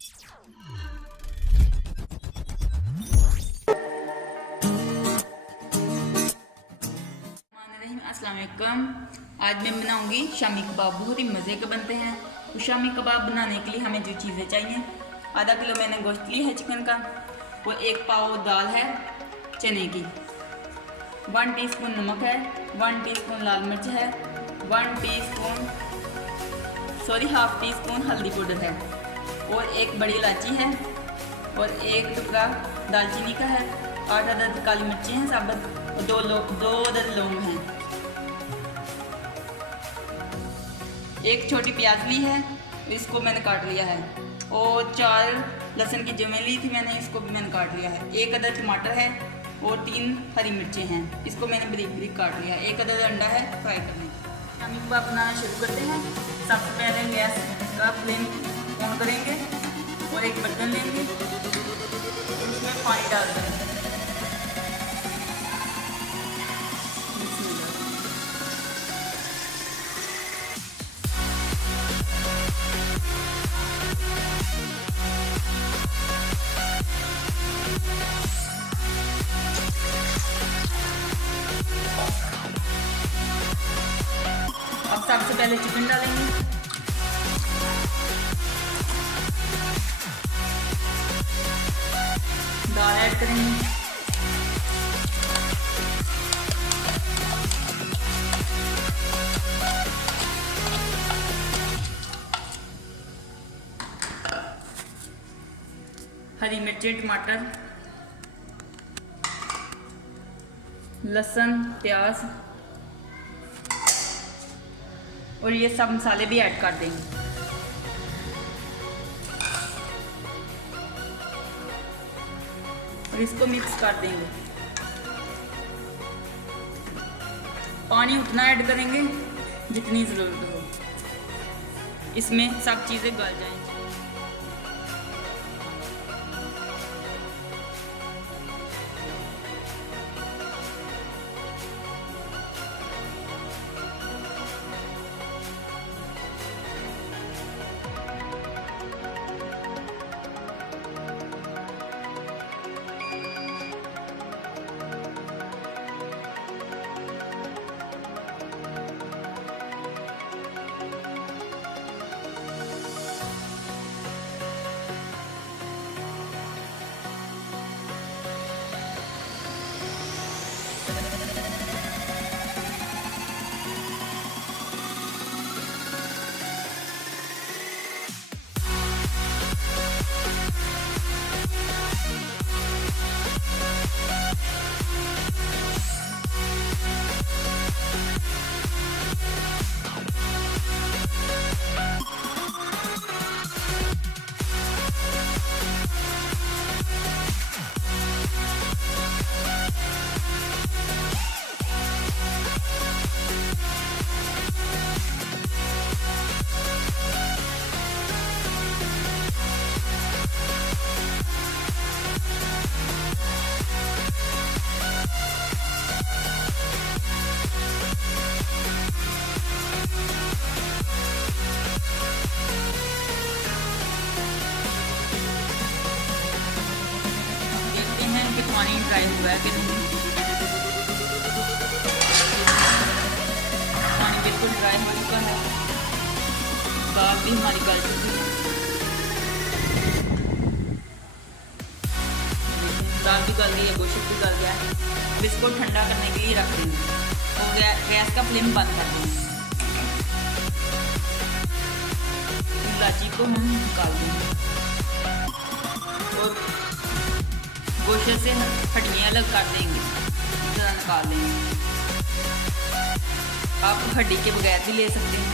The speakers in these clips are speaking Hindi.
अस्सलाम वालेकुम। आज मैं बनाऊंगी शामी कबाब। बहुत ही मज़े के बनते हैं। तो शामी कबाब बनाने के लिए हमें जो चीज़ें चाहिए, आधा किलो मैंने गोश्त लिया है चिकन का, वो 1 पाव दाल है चने की, 1 टीस्पून नमक है, 1 टीस्पून लाल मिर्च है, 1 टीस्पून हल्दी पाउडर है, और 1 बड़ी इलायची है, और 1 टुकड़ा दालचीनी का है, 8 अदद काली मिर्ची हैं साबुत, और 2 अदद लौंग हैं। 1 छोटी प्याज ली है, इसको मैंने काट लिया है, और 4 लहसुन की जमें ली थी मैंने, इसको भी मैंने काट लिया है। 1 अदद टमाटर है, और 3 हरी मिर्चें हैं, इसको मैंने बारीक बारीक काट लिया है। 1 अदद अंडा है फ्राई करने। शामी कबाब बनाना शुरू करते हैं। सबसे पहले गैस का फ्लेम ऑन करेंगे, और एक बर्तन लेंगे, उसमें पानी डाल देंगे। अब सबसे पहले चिकन डालेंगे, दाल ऐड करेंगे, हरी मिर्चें, टमाटर, लहसुन, प्याज, और ये सब मसाले भी ऐड कर देंगे। और इसको मिक्स कर देंगे। पानी उतना ऐड करेंगे जितनी ज़रूरत हो, इसमें सब चीज़ें गल जाएंगी। पानी ड्राई हुआ है कि नहीं। पानी बिल्कुल ड्राई हो चुका है, दाल भी हमारी गल चुकी है, दाल भी गल गई है, गोश्त भी गल गया है। अब इसको ठंडा करने के लिए रख देंगे, और गैस का फ्लेम बंद कर देंगे। इलायची को हम निकाल देंगे, और गोश्त से हड्डियाँ अलग कर देंगे, इस तरह निकाल देंगे। आप हड्डी के बगैर भी ले सकते हैं।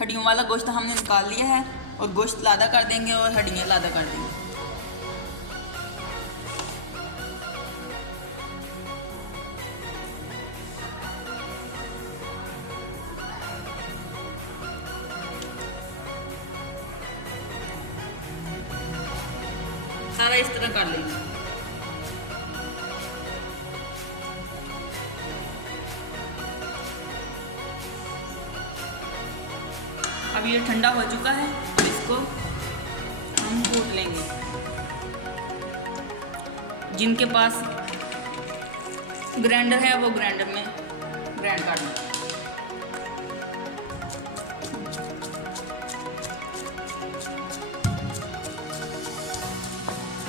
हड्डियों वाला गोश्त हमने निकाल लिया है, और गोश्त लादा कर देंगे और हड्डियाँ लादा कर देंगे। सारा इस तरह कर लेंगे। अब ये ठंडा हो चुका है, तो इसको हम कूट लेंगे। जिनके पास ग्राइंडर है वो ग्राइंडर में ग्राइंड कर लें।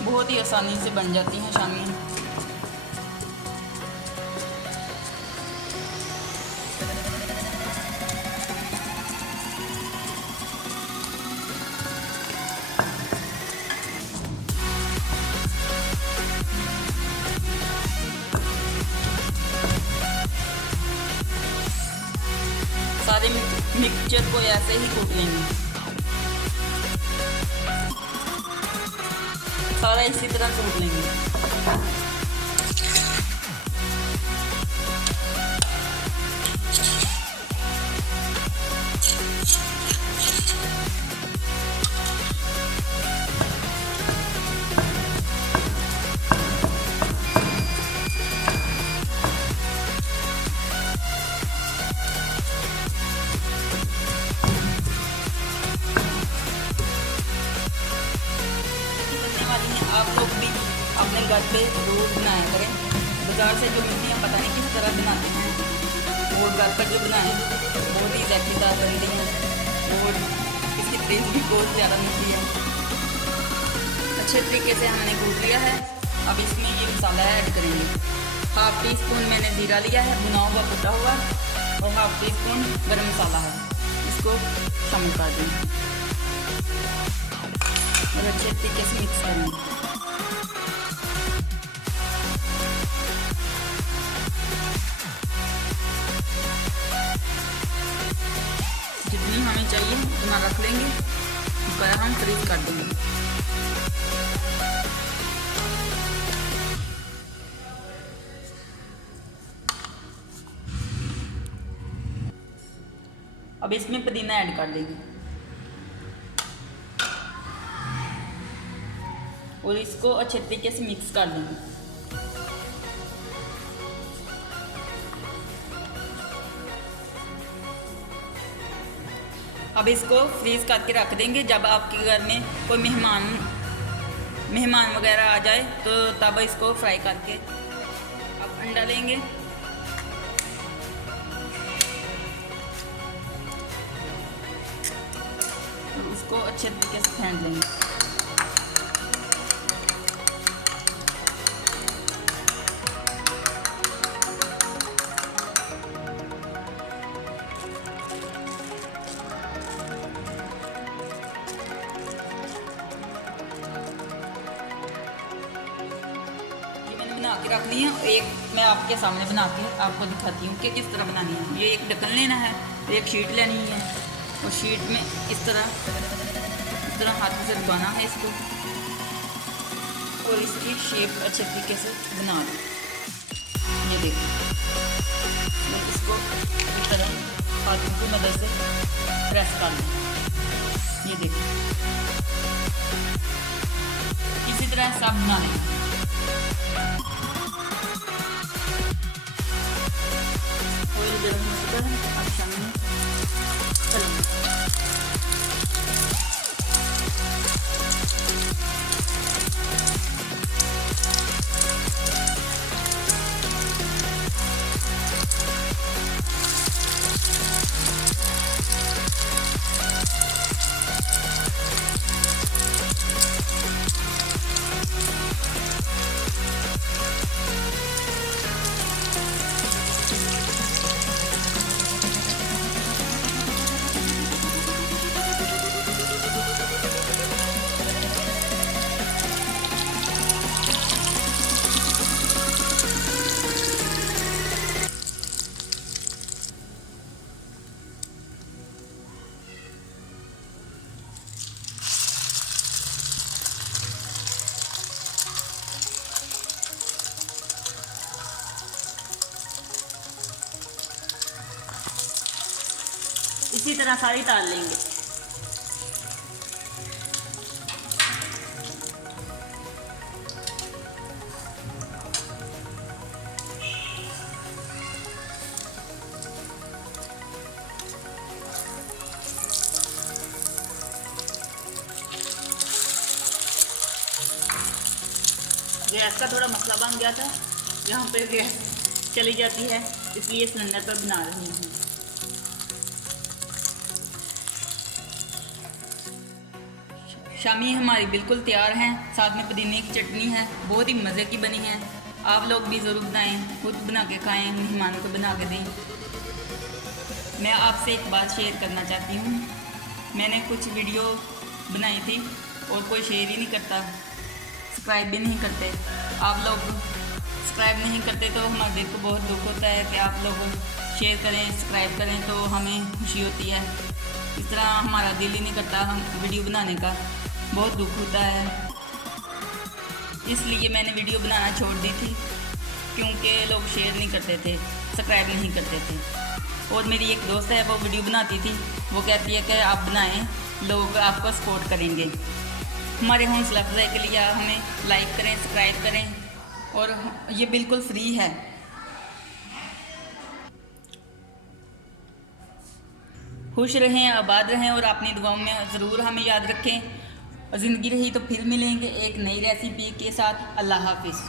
बहुत ही आसानी से बन जाती हैं शामियाँ। सारे मिक्सचर को ऐसे ही कूट लेंगे। सारा इसी तरह कूट लेंगे। आप लोग भी अपने घर पे जरूर बनाया करें। बाज़ार से जो मिलती हैं पता नहीं किस तरह बनाते हैं, और घर पर जो बनाएं बहुत ही ज़ायकेदार बनती हैं और इसकी टेस्ट भी बहुत ज़्यादा मिलती है। अच्छे तरीके से हमने कूट लिया है। अब इसमें ये मसाला ऐड करेंगे। हाफ टी स्पून मैंने ज़ीरा लिया है भुना हुआ कुटा हुआ, और हाफ टी स्पून गर्म मसाला है, इसको शामिल कर देंगे और अच्छे तरीके से मिक्स करेंगे। जितनी हमें चाहिए उतना रख लेंगे, उसका हम फ्रीज कर देंगे। अब इसमें पुदीना ऐड कर देंगे और इसको अच्छे तरीके से मिक्स कर देंगे। अब इसको फ्रीज करके रख देंगे। जब आपके घर में कोई मेहमान वगैरह आ जाए तो तब इसको फ्राई करके। अब अंडा लेंगे, उसको अच्छे तरीके से फेंट लेंगे। बना के रख ली है। एक मैं आपके सामने बना के आपको दिखाती हूँ कि किस तरह बनानी है। ये एक ढक्कन लेना है, एक शीट लेनी है, और शीट में इस तरह हाथ से दबाना है इसको, और इसकी शेप अच्छे तरीके से बना लो। ये देखो, इसको इस तरह हाथों की मदद से प्रेस कर लो। ये देखो, इसी तरह सब बना लेंगे। गर्म हो चुका है, अब शामिल करेंगे। इसी तरह सारी डाल लेंगे। गैस का थोड़ा मसला बन गया था, यहाँ पे गैस चली जाती है, इसलिए सिलेंडर पर बना रही हूँ। शामी हमारी बिल्कुल तैयार हैं, साथ में पुदीने की चटनी है, बहुत ही मज़े की बनी है। आप लोग भी ज़रूर बनाएं, खुद बना के खाएं, मेहमानों को बना के दें। मैं आपसे एक बात शेयर करना चाहती हूँ। मैंने कुछ वीडियो बनाई थी और कोई शेयर ही नहीं करता, सब्सक्राइब भी नहीं करते। आप लोग सब्सक्राइब नहीं करते तो हमारे दिल को बहुत दुख होता है कि आप लोग शेयर करें, सब्सक्राइब करें तो हमें खुशी होती है। इस तरह हमारा दिल ही नहीं करता हम वीडियो बनाने का, बहुत दुख होता है। इसलिए मैंने वीडियो बनाना छोड़ दी थी, क्योंकि लोग शेयर नहीं करते थे, सब्सक्राइब नहीं करते थे। और मेरी एक दोस्त है, वो वीडियो बनाती थी, वो कहती है कि आप बनाएं, लोग आपको सपोर्ट करेंगे। हमारे हौसला अफजाई के लिए हमें लाइक करें, सब्सक्राइब करें, और ये बिल्कुल फ्री है। खुश रहें, आबाद रहें और अपनी दुआओं में ज़रूर हमें याद रखें। ज़िंदगी रही तो फिर मिलेंगे एक नई रेसिपी के साथ। अल्लाह हाफिज़।